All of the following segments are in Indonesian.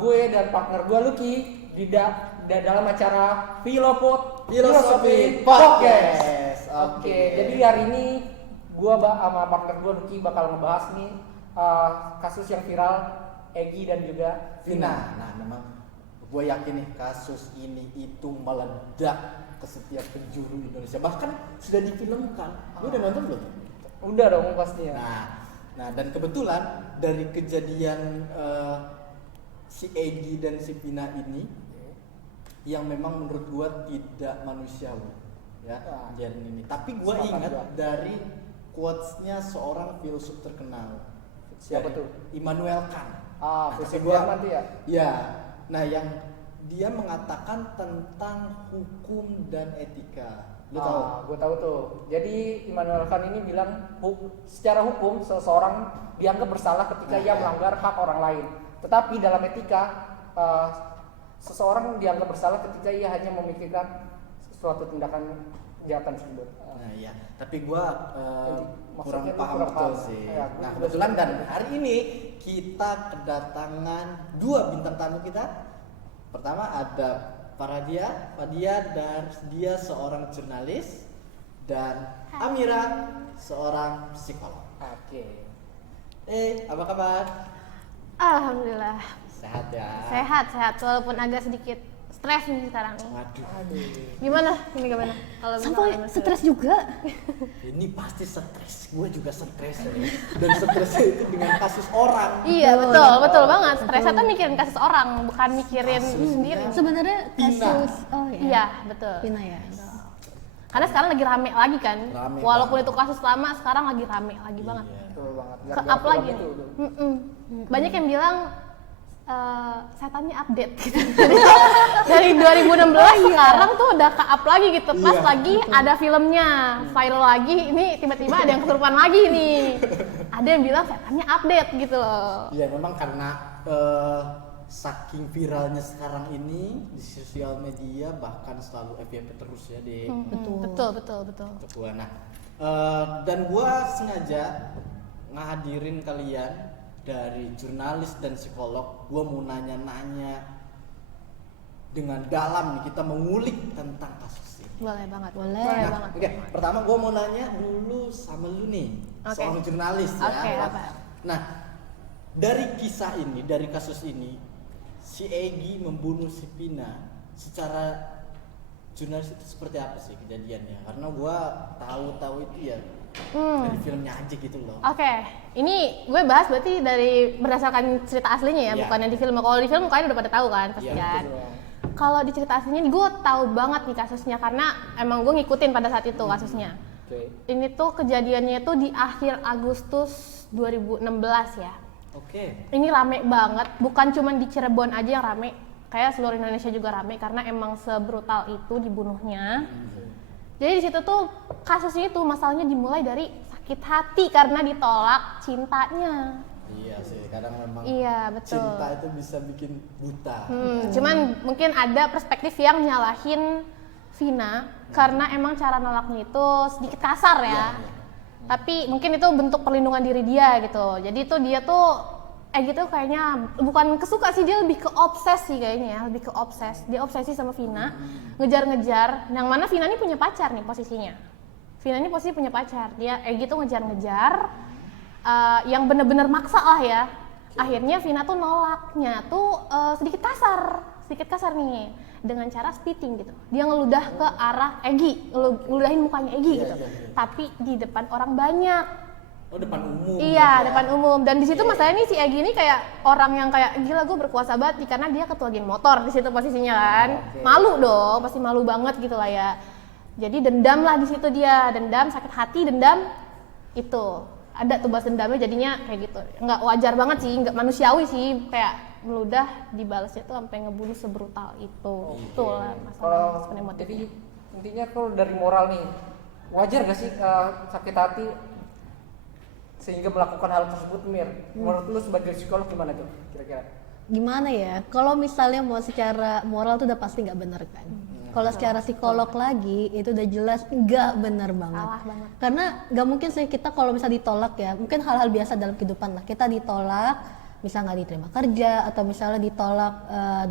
gue dan partner gue Lucky di dalam acara Filosofi Podcast. Oke, jadi hari ini gue sama partner gue Lucky bakal ngebahas nih kasus yang viral Egy dan juga Vina. Nah, memang gue yakin nih kasus ini itu meledak ke setiap penjuru Indonesia, bahkan sudah difilmkan. Lu udah nonton belum? Udah dong pasti ya. Nah dan kebetulan dari kejadian si Egy dan si Vina ini yang memang menurut gue tidak manusiawi ya kejadian ini. Tapi gue ingat dari quotes-nya seorang filsuf terkenal. Siapa tuh? Immanuel Kant. Filsuf Jerman tuh ya? Ya, nah yang dia mengatakan tentang hukum dan etika. Lu tahu? Gue tahu tuh. Jadi Immanuel Kant ini bilang secara hukum seseorang dianggap bersalah ketika ia melanggar hak orang lain. Tetapi dalam etika seseorang dianggap bersalah ketika ia hanya memikirkan suatu tindakan kejahatan tersebut. Nah ya, tapi gue kurang paham betul sih. Ya, nah kebetulan dan hari ini kita kedatangan dua bintang tamu kita. Pertama ada Fadia dan dia seorang jurnalis, dan Amira seorang psikolog. Oke. Apa kabar? Alhamdulillah. Sehat ya? Sehat, walaupun agak sedikit stres nih sekarang. Waduh. Gimana? Ini gimana? Kalau sampai stres juga. Ini pasti stres. Gue juga stres ya. Dan stresnya itu dengan kasus orang. Iya, betul banget. Stresnya tuh mikirin kasus orang, bukan mikirin sendiri. Sebenarnya kasus Iya, betul. Pina ya. Karena sekarang lagi rame lagi kan. Rame Walaupun banget. itu kasus lama, sekarang lagi rame lagi banget. Betul banget. Ke-up lagi. Banyak yang bilang setannya update gitu. Dari 2016 sekarang tuh udah ke-up lagi gitu. Pas lagi ada filmnya viral lagi, ini tiba-tiba ada yang kesurupan lagi nih. Ada yang bilang setannya update gitu loh. Iya, memang karena saking viralnya sekarang ini di sosial media, bahkan selalu FYP terus ya di Betul. gua. Nah, dan gua sengaja ngahadirin kalian dari jurnalis dan psikolog. Gua mau nanya-nanya dengan dalam nih, kita mengulik tentang kasus ini. Boleh banget. Nah, oke. Pertama gua mau nanya dulu sama lu nih, seorang jurnalis ya. Oke, apa? Nah, dari kisah ini, dari kasus ini, si Egy membunuh si Vina, secara jurnalis itu seperti apa sih kejadiannya? Karena gua tahu itu ya dari filmnya aja gitu loh. Oke, ini gue bahas berarti dari berdasarkan cerita aslinya ya, bukan yang di film. Kalau di film kalian udah pada tahu kan, pasti kan. Kalau di cerita aslinya, gue tahu banget nih kasusnya karena emang gue ngikutin pada saat itu kasusnya. Ini tuh kejadiannya tuh di akhir Agustus 2016 ya. Ini rame banget, bukan cuma di Cirebon aja yang rame, kayak seluruh Indonesia juga rame karena emang sebrutal itu dibunuhnya. Jadi di situ tuh kasusnya itu masalahnya dimulai dari sakit hati karena ditolak cintanya. Iya sih, kadang memang betul. cinta itu bisa bikin buta. Cuman mungkin ada perspektif yang nyalahin Vina karena emang cara nolaknya itu sedikit kasar ya. Tapi mungkin itu bentuk perlindungan diri dia gitu. Jadi itu dia tuh gitu kayaknya bukan kesuka sih, dia lebih ke obsesi kayaknya, lebih ke obses. Dia obsesi sama Vina, ngejar-ngejar. Yang mana Vina ini punya pacar nih posisinya. Vina ini posisi punya pacar. Dia gitu ngejar-ngejar, yang bener-bener maksa lah ya. Akhirnya Vina tuh nolaknya tuh sedikit kasar nih, dengan cara spitting gitu. Dia ngeludah ke arah Egy, ngeludahin mukanya Egy gitu. Tapi di depan orang banyak. Depan umum. Iya, depan umum. Dan di situ masalahnya nih si Egy ini kayak orang yang kayak gila, gue berkuasa banget nih, karena dia ketua geng motor di situ posisinya kan. Malu dong, pasti malu banget gitu lah ya. Jadi dendam lah di situ dia, dendam, sakit hati, dendam itu. Ada tuh balas dendamnya, jadinya kayak gitu. Nggak wajar banget sih, nggak manusiawi sih, kayak meludah dibalasnya tuh sampai ngebunuh sebrutal itu. Itulah masalah sebenarnya motifnya. Intinya kalau dari moral nih, wajar gak sih sakit hati sehingga melakukan hal tersebut, Mir? Menurut lu sebagai psikolog gimana tuh kira-kira? Gimana ya? Kalau misalnya mau secara moral tuh udah pasti nggak bener kan. Kalau secara psikolog lagi itu udah jelas nggak bener banget. Salah banget. Karena nggak mungkin sih kita kalau misalnya ditolak ya, mungkin hal-hal biasa dalam kehidupan lah. Kita ditolak, misal nggak diterima kerja atau misalnya ditolak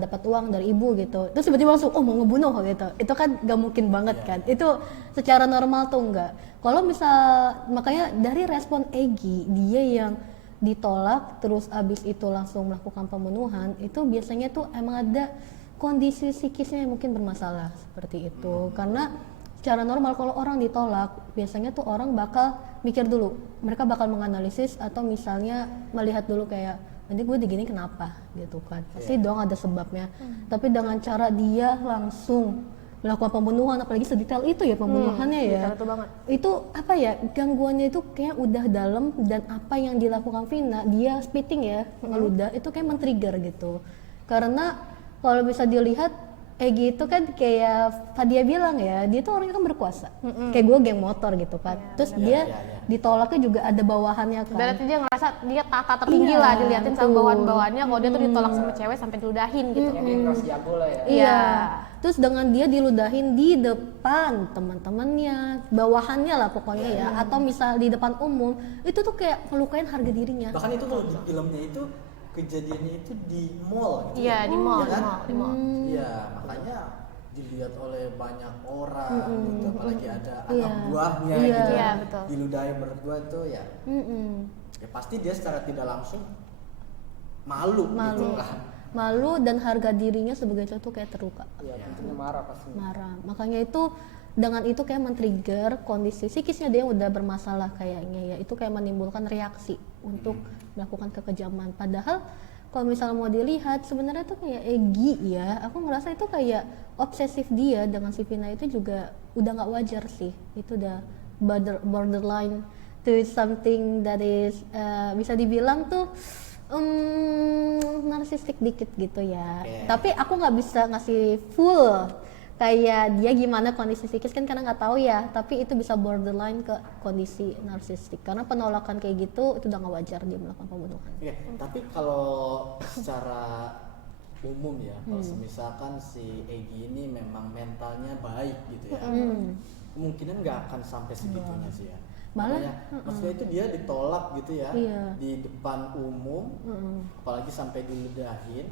dapat uang dari ibu gitu, terus tiba-tiba langsung mau ngebunuh gitu, itu kan gak mungkin banget kan, itu secara normal tuh enggak. Kalau misal makanya dari respon Egy, dia yang ditolak terus abis itu langsung melakukan pembunuhan, itu biasanya tuh emang ada kondisi psikisnya yang mungkin bermasalah seperti itu. Karena secara normal kalau orang ditolak biasanya tuh orang bakal mikir dulu, mereka bakal menganalisis atau misalnya melihat dulu kayak nanti gue digini kenapa gitu kan, pasti dong ada sebabnya. Tapi dengan cara dia langsung melakukan pembunuhan, apalagi sedetail itu ya pembunuhannya ya, Itu banget. itu apa ya, gangguannya itu kayak udah dalam, dan apa yang dilakukan Vina, dia spitting ya, ngeludah, itu kayak men-trigger gitu. Karena kalau bisa dilihat Egy itu kan kayak Fadia bilang ya, dia tuh orangnya kan berkuasa, kayak gue geng motor gitu kan, terus dia ditolaknya juga ada bawahannya kan. Berarti dia ngerasa dia tata tertinggi Iya, lah, diliatin sama betul. bawahan-bawahannya kalau dia tuh ditolak sama cewek sampai diludahin gitu. Jadi keras jago lah ya. Iya. Terus dengan dia diludahin di depan teman-temannya, bawahannya lah pokoknya ya, atau misal di depan umum, itu tuh kayak melukain harga dirinya. Bahkan itu kalau di filmnya itu kejadiannya itu di mall gitu. Iya, di mall, ya kan? di mall. Iya, makanya dilihat oleh banyak orang gitu, apalagi ada Iya. anak buahnya Iya. gitu. Iya, betul. Diludahi menurut gua itu ya, ya pasti dia secara tidak langsung malu gitu kan. Malu dan harga dirinya sebagai cowok tuh kayak terluka, Iya, tentunya marah pasti. marah. Makanya itu dengan itu kayak men-trigger kondisi psikisnya dia yang udah bermasalah kayaknya ya, itu kayak menimbulkan reaksi untuk melakukan kekejaman. Padahal kalau misalnya mau dilihat sebenarnya tuh kayak Egy ya, aku ngerasa itu kayak obsesif dia dengan si Vina itu juga udah nggak wajar sih, itu udah borderline to something that is bisa dibilang tuh narsistik dikit gitu ya. Tapi aku nggak bisa ngasih full kayak dia gimana kondisi psikis kan karena nggak tahu ya, tapi itu bisa borderline ke kondisi narsistik karena penolakan kayak gitu itu udah nggak wajar dia melakukan pembunuhan. Oke, tapi kalau secara umum ya, kalau misalkan si Egy ini memang mentalnya baik gitu ya, kemungkinan nggak akan sampai segitunya sih ya. Malah, Makanya, maksudnya itu dia ditolak gitu ya, Iya. di depan umum, apalagi sampai diludahin.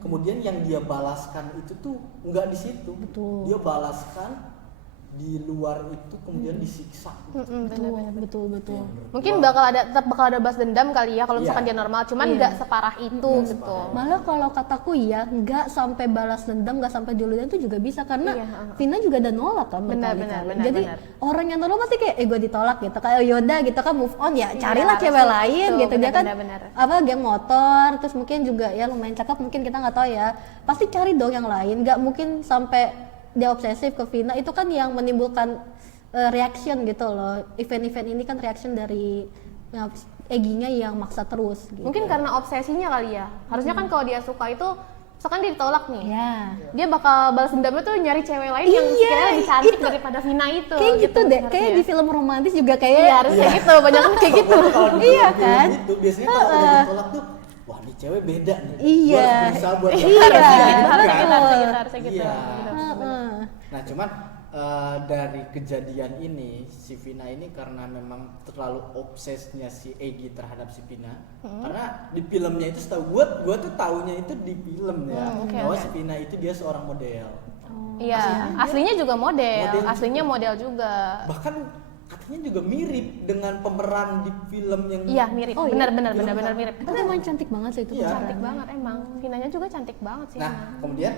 Kemudian yang dia balaskan itu tuh nggak di situ, Betul. dia balaskan di luar itu kemudian disiksa. Betul. Mungkin tetap bakal ada balas dendam kali ya kalau misalkan Iya. dia normal, cuman nggak separah itu gitu. Malah kalau kataku ya nggak sampai balas dendam, nggak sampai diludahin itu juga bisa karena Vina juga ada nolak kan berkali-kali. Jadi orang yang normal pasti kayak gue ditolak gitu, kayak Yoda gitu kan, move on ya, carilah cewek lain betul, gitu. Dia kan benar. apa geng motor, terus mungkin juga ya lumayan cakep, mungkin kita nggak tahu ya, pasti cari dong yang lain, nggak mungkin sampai dia obsesif ke Vina. Itu kan yang menimbulkan reaction gitu loh, event-event ini kan reaction dari Egy-nya yang maksa terus gitu. Mungkin karena obsesinya kali ya. Harusnya kan kalau dia suka itu, misalkan dia ditolak nih, Ya. dia bakal balas dendamnya tuh nyari cewek lain yang Iya, sekiranya lebih cantik itu. daripada Vina itu. Kayak gitu deh, harusnya. kayak di film romantis juga kayak Iya, harus kayak gitu, banyak kan kayak gitu. Kalau di Iya film kan? itu biasanya kalau udah ditolak tuh, wah ini cewek beda nih. Iya. Gua harus berusaha buat Iya. Harusnya gitu. Nah cuman dari kejadian ini si Vina ini karena memang terlalu obsesnya si Egy terhadap si Vina, karena di filmnya itu setahu gua tuh taunya itu di film ya, bahwa si Vina itu dia seorang model. Iya, aslinya juga model, Model aslinya model juga. Bahkan katanya juga mirip dengan pemeran di film yang Iya, mirip. Oh, iya? Benar Film mirip. Tapi emang cantik banget sih itu Iya. Cantik banget emang. Vinanya juga cantik banget sih. Nah, kemudian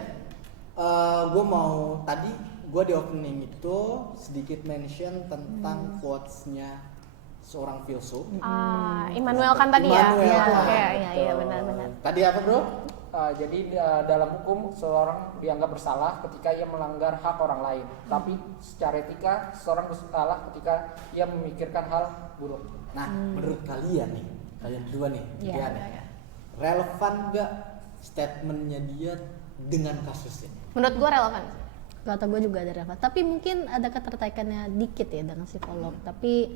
gue mau tadi gue di opening itu sedikit mention tentang quotes-nya seorang filsuf. Immanuel Kant tadi ya. Immanuel Iya, Kant. iya, benar. Tadi apa bro? Jadi dalam hukum seorang dianggap bersalah ketika ia melanggar hak orang lain, tapi secara etika seorang bersalah ketika ia memikirkan hal buruk. Nah, menurut kalian nih, kalian berdua nih, Iya, Dian, relevan gak statementnya dia dengan kasus ini? Menurut gua relevan. kata gue juga ada relevan, tapi mungkin ada ketertarikannya dikit ya dengan psikolog. Tapi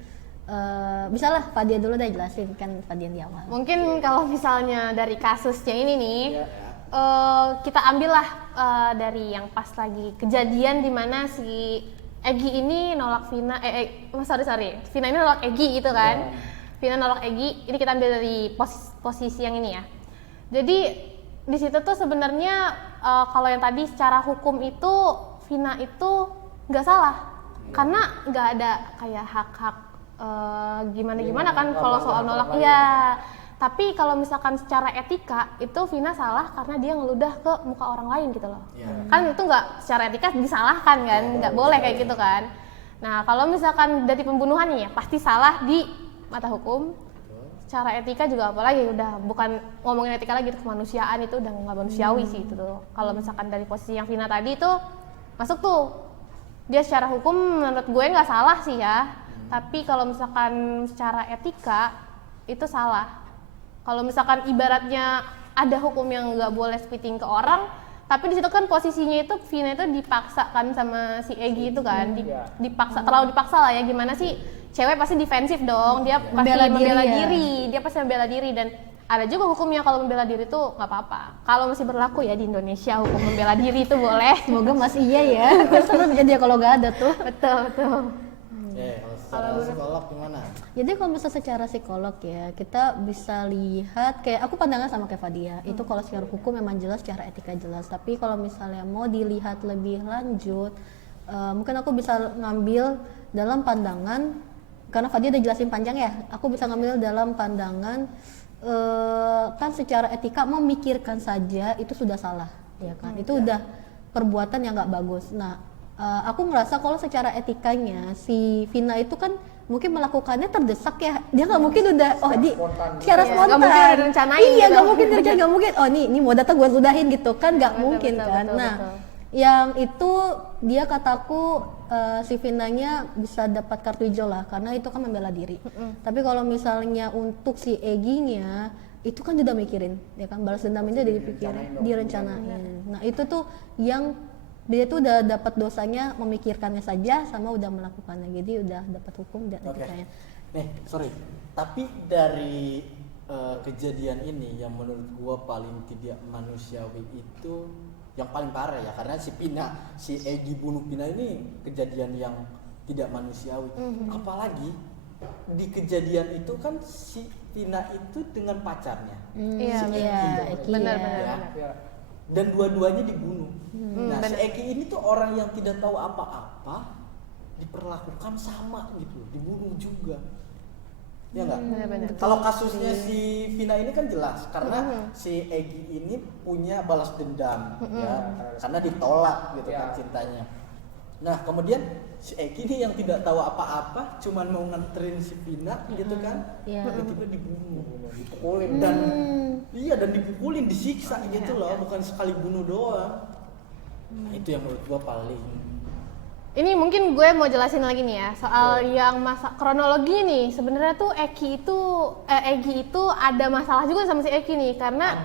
bisalah Fadia dulu deh jelasin, kan Fadia di awal. Mungkin kalau misalnya dari kasusnya ini nih, Iya. kita ambillah dari yang pas lagi kejadian di mana si Egy ini nolak Vina, sorry, Vina ini nolak Egy gitu kan. Vina nolak Egy, ini kita ambil dari posisi yang ini ya. Jadi di situ tuh sebenarnya kalau yang tadi secara hukum itu Vina itu nggak salah karena nggak ada kayak hak-hak gimana kan kalau soal nolak iya. Tapi kalau misalkan secara etika itu Vina salah karena dia ngeludah ke muka orang lain gitu loh. Kan itu nggak secara etika disalahkan kan, nggak boleh kayak gitu kan. Nah kalau misalkan dari pembunuhannya ya pasti salah di mata hukum. Secara etika juga apalagi udah bukan ngomongin etika lagi, kemanusiaan itu udah nggak manusiawi sih itu tuh. Kalau misalkan dari posisi yang Vina tadi itu masuk tuh dia secara hukum menurut gue nggak salah sih ya. Tapi kalau misalkan secara etika itu salah. Kalau misalkan ibaratnya ada hukum yang nggak boleh spitting ke orang, tapi di situ kan posisinya itu Vina itu dipaksa kan sama si Egy itu kan, dipaksa terlalu dipaksa lah ya. Gimana sih cewek pasti defensif dong, dia pasti membela diri, dia pasti membela diri. Dan ada juga hukumnya kalau membela diri itu nggak apa-apa. Kalau masih berlaku ya di Indonesia hukum membela diri itu boleh. Semoga masih iya ya. Serem jadi kalau nggak ada tuh. Betul. Kalau secara psikolog gimana? Jadi kalau misalnya secara psikolog ya, kita bisa lihat kayak aku pandangan sama kayak Fadia. Itu kalau secara hukum memang jelas, secara etika jelas. Tapi kalau misalnya mau dilihat lebih lanjut, mungkin aku bisa ngambil dalam pandangan, karena Fadia udah jelasin panjang ya. Aku bisa ngambil dalam pandangan kan secara etika memikirkan saja itu sudah salah, ya kan? Itu udah perbuatan yang nggak bagus. Nah, aku ngerasa kalau secara etikanya si Vina itu kan mungkin melakukannya terdesak ya, dia nggak mungkin udah secara spontan, nggak mungkin udah direncanain iya gitu. nggak mungkin direncanain, nggak mungkin ini mau datang gue sudahin gitu kan, nggak mungkin kan. Nah yang itu dia kataku si Vinanya bisa dapat kartu hijau lah karena itu kan membela diri. Tapi kalau misalnya untuk si Egy-nya itu kan udah mikirin ya kan, balas dendam itu udah dipikirin, direncanain. Nah itu tuh yang dia tuh udah dapat dosanya memikirkannya saja sama udah melakukannya, jadi udah dapat hukum dan etikanya. Nih, sorry. Tapi dari kejadian ini yang menurut gua paling tidak manusiawi itu yang paling parah ya, karena si Egy bunuh Vina ini kejadian yang tidak manusiawi. Apalagi di kejadian itu kan si Vina itu dengan pacarnya. Iya, Egy. benar. Dan dua-duanya dibunuh. Nah, si Egy ini tuh orang yang tidak tahu apa-apa diperlakukan sama gitu, dibunuh juga. Ya nggak? Kalau kasusnya si Vina ini kan jelas karena si Egy ini punya balas dendam, ya, karena ditolak gitu kan cintanya. Nah, kemudian si Egy ini yang tidak tahu apa-apa, cuman mau nganterin si Vina gitu kan, tiba-tiba dibunuh, dipukulin dan dipukulin, disiksa gitu loh, bukan sekali bunuh doang. Nah, itu yang menurut gua paling. Ini mungkin gue mau jelasin lagi nih ya soal yang masa kronologi nih. Sebenarnya tuh Egy itu ada masalah juga sama si Egy nih, karena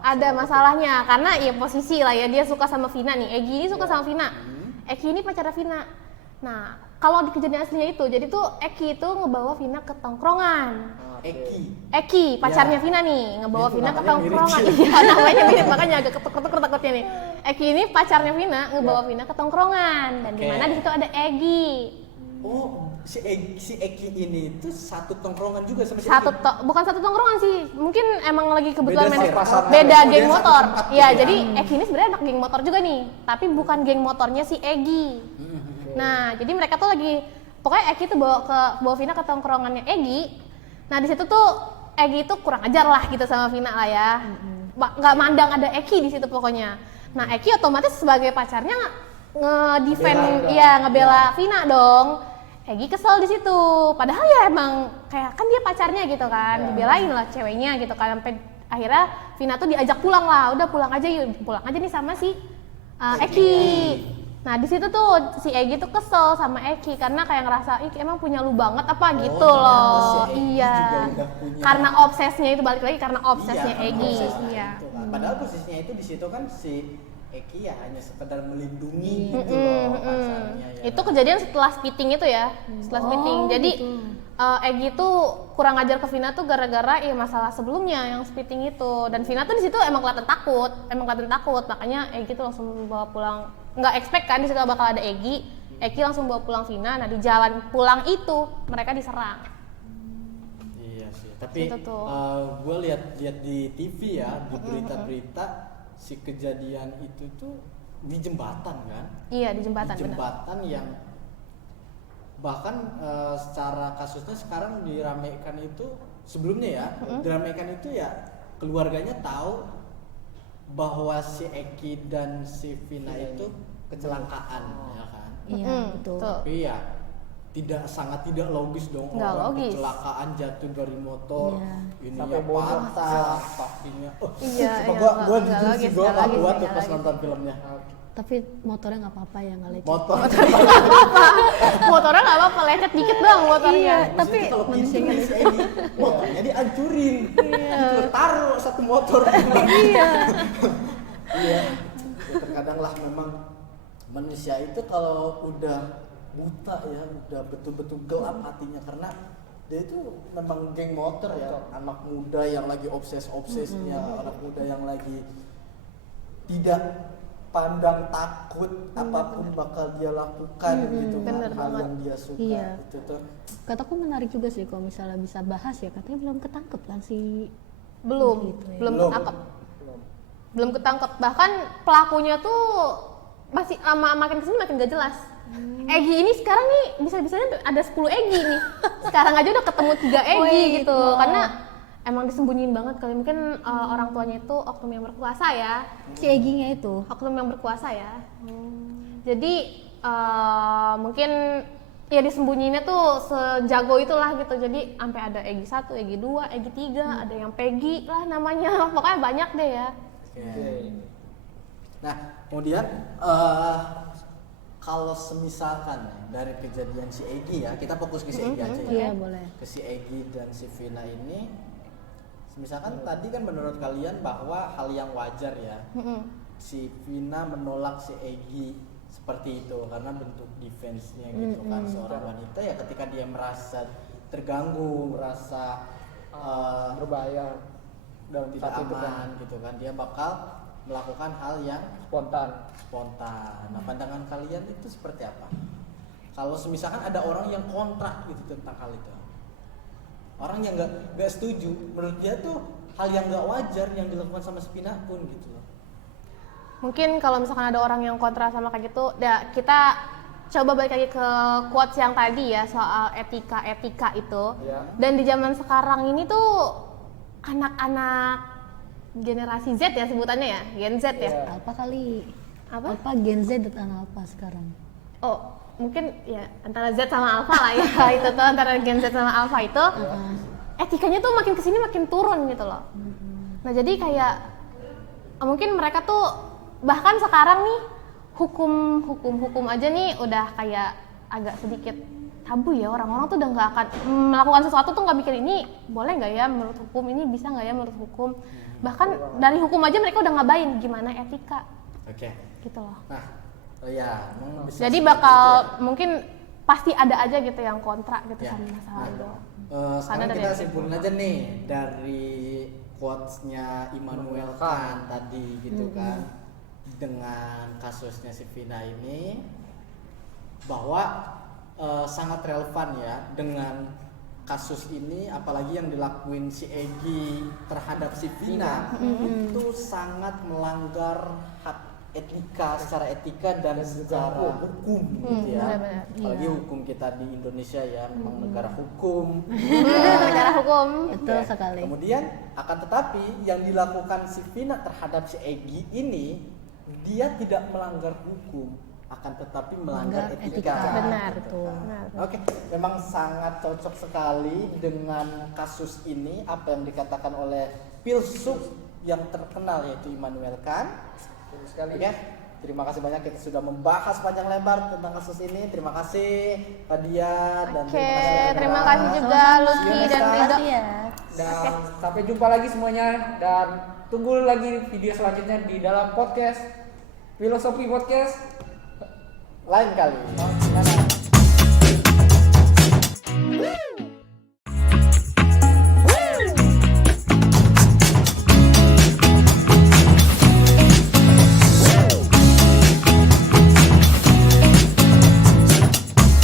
ada masalahnya karena ya posisi lah ya, dia suka sama Vina nih. Egy ini suka sama Vina. Egy ini pacar Vina. Nah, kalau di kejadian aslinya itu, jadi tuh Egy itu ngebawa Vina ke tongkrongan. Eki, pacarnya Vina nih, ngebawa Vina ke tongkrongan. Iya, namanya mirip, makanya agak ketuk-ketuk takutnya nih. Eki ini pacarnya Vina, ngebawa Vina ke tongkrongan. Dan di mana di situ ada Egy. Oh, si Egy ini tuh satu tongkrongan juga sama si Bukan satu tongkrongan sih, mungkin emang lagi kebetulan Beda beda geng satu motor. tempat Iya, gitu ya. jadi Egy ini sebenarnya anak geng motor juga nih, tapi bukan geng motornya si Egy. Nah, jadi mereka tuh lagi, pokoknya Egy tuh bawa Vina ke tongkrongannya Egy. Nah di situ tuh Egy itu kurang ajar lah gitu sama Vina lah ya, nggak mandang ada Egy di situ pokoknya. Nah Egy otomatis sebagai pacarnya ngebela Vina dong. Egy kesel di situ, padahal ya emang kayak kan dia pacarnya gitu kan, dibelain lah ceweknya gitu kan, sampai akhirnya Vina tuh diajak pulang lah, udah pulang aja nih sama si Egy. Nah di situ tuh si Egy tuh kesel sama Egy karena kayak ngerasa emang punya lu banget apa gitu loh. Si Iya. Karena obsesnya itu, balik lagi karena obsesnya Egy. Iya. Padahal posisinya itu di situ kan si Egy ya hanya sekedar melindungi gitu loh pacarnya. Ya. Itu kejadian setelah spitting itu ya. Setelah spitting. Jadi Egy tuh kurang ajar ke Vina tuh gara-gara masalah sebelumnya yang spitting itu. Dan Vina tuh di situ emang kelihatan takut. Makanya Egy tuh langsung bawa pulang. Nggak expect kan di situ bakal ada Egy langsung bawa pulang Vina. Nah di jalan pulang itu mereka diserang. Iya sih. Tapi Itu tuh. gue lihat di TV ya, di berita-berita si kejadian itu tuh di jembatan kan? Iya, di jembatan, Di benar. jembatan yang bahkan secara kasusnya sekarang diramaikan itu sebelumnya ya, diramaikan itu ya keluarganya tahu bahwa si Eki dan si Vina itu kecelakaan ya kan? Iya, betul. Tapi ya sangat tidak logis dong Nggak orang logis. kecelakaan jatuh dari motor Iya. ini Sampai ya bocor. patah kakinya. Iya, Sumpah iya, gua nggak jujur logis, sih gua nggak nggak logis, kuat tuh nggak pas logis. nonton filmnya. Tapi motornya nggak apa-apa ya, nggak lecet. Motor. Motornya nggak apa-apa, lecet dikit doang motornya. Iya, tapi Maksudnya kalau manusianya pintu si Egi, motornya dihancurin. Itu taruh satu motor. Iya. Iya. Ya, terkadang lah memang manusia itu kalau udah buta ya, udah betul-betul gelap hatinya karena dia itu memang geng motor ya, anak muda yang lagi obses-obsesnya, anak muda yang lagi tidak pandang takut apapun bakal dia lakukan gitu kan, bener hal banget. yang dia suka. Iya. Itu tuh Kataku menarik juga sih kalau misalnya bisa bahas ya, katanya belum ketangkep kan si Belum, Gitu ya. belum Belum. ketangkep. Belum ketangkep. Bahkan pelakunya tuh masih makin kesini makin gak jelas. Egi ini sekarang nih bisa-bisanya ada 10 Egi nih. Sekarang aja udah ketemu 3 Egi iya gitu. gitu. Karena emang disembunyiin banget kali. Mungkin orang tuanya itu oknum yang berkuasa ya. si Eginya itu. Oknum yang berkuasa ya. Jadi mungkin ya disembunyiinnya tuh sejago itulah gitu. Jadi sampai ada Egi 1, Egi 2, Egi 3, ada yang Peggy lah namanya. Pokoknya banyak deh ya. Nah, kemudian kalau semisalkan dari kejadian si Egi ya, kita fokus ke si Egi aja ya. Iya, boleh. Ke si Egi dan si Vina ini, misalkan tadi kan menurut kalian bahwa hal yang wajar ya, si Vina menolak si Egi seperti itu karena bentuk defense-nya gitu kan, seorang wanita ya ketika dia merasa terganggu, merasa Berbahaya dalam tidak saat itu kan. aman gitu kan, dia bakal melakukan hal yang Spontan. spontan. Nah, pandangan kalian itu seperti apa? Kalau misalkan ada orang yang kontra gitu tentang hal itu, orang yang nggak setuju, menurut dia tuh hal yang nggak wajar yang dilakukan sama Vina pun gitu loh. Mungkin kalau misalkan ada orang yang kontra sama kayak gitu, ya kita coba balik lagi ke quotes yang tadi ya soal etika itu. Ya. Dan di zaman sekarang ini tuh anak-anak generasi Z ya sebutannya ya, Gen Z ya. Iya. Alpha kali. Apa? Alpha Gen Z dan Alpha sekarang. Oh, mungkin ya antara Z sama Alpha lah ya. Itu tuh antara Gen Z sama Alpha itu. Etikanya tuh makin kesini makin turun gitu loh. Nah, jadi kayak mungkin mereka tuh bahkan sekarang nih hukum aja nih udah kayak agak sedikit tabu ya, orang-orang tuh udah nggak akan melakukan sesuatu tuh nggak mikir ini boleh nggak ya menurut hukum, ini bisa nggak ya menurut hukum, bahkan dari hukum aja mereka udah ngabain gimana etika Oke. gitu loh. Nah, ya, emang bisa Jadi seperti bakal itu ya. mungkin pasti ada aja gitu yang kontra gitu Ya. sama masalah itu. Sekarang dari kita yang simpulin aja nih dari quotes-nya Immanuel Kant tadi gitu kan, dengan kasusnya si Vina ini, bahwa sangat relevan ya dengan kasus ini, apalagi yang dilakuin si Egi terhadap si Vina itu sangat melanggar hak etika, secara etika dan secara hukum gitu ya. benar-benar. Apalagi hukum kita di Indonesia ya, memang negara hukum. Negara hukum. Betul Ya. sekali. Kemudian akan tetapi yang dilakukan si Vina terhadap si Egi ini, dia tidak melanggar hukum, akan tetapi melanggar Melanggar etika. etika. Benar, gitu betul. kan. Benar. Oke, memang sangat cocok sekali dengan kasus ini apa yang dikatakan oleh filsuf yang terkenal yaitu Immanuel Kant. Betul sekali. Oke, terima kasih banyak kita sudah membahas panjang lebar tentang kasus ini. Terima kasih Fadia dan Oke, Andra. terima kasih juga Lutfi See you next dan time. Ridho. Iya. Dan sampai jumpa lagi semuanya, dan tunggu lagi video selanjutnya di dalam podcast Filosofi Podcast Lain kali. Dadah.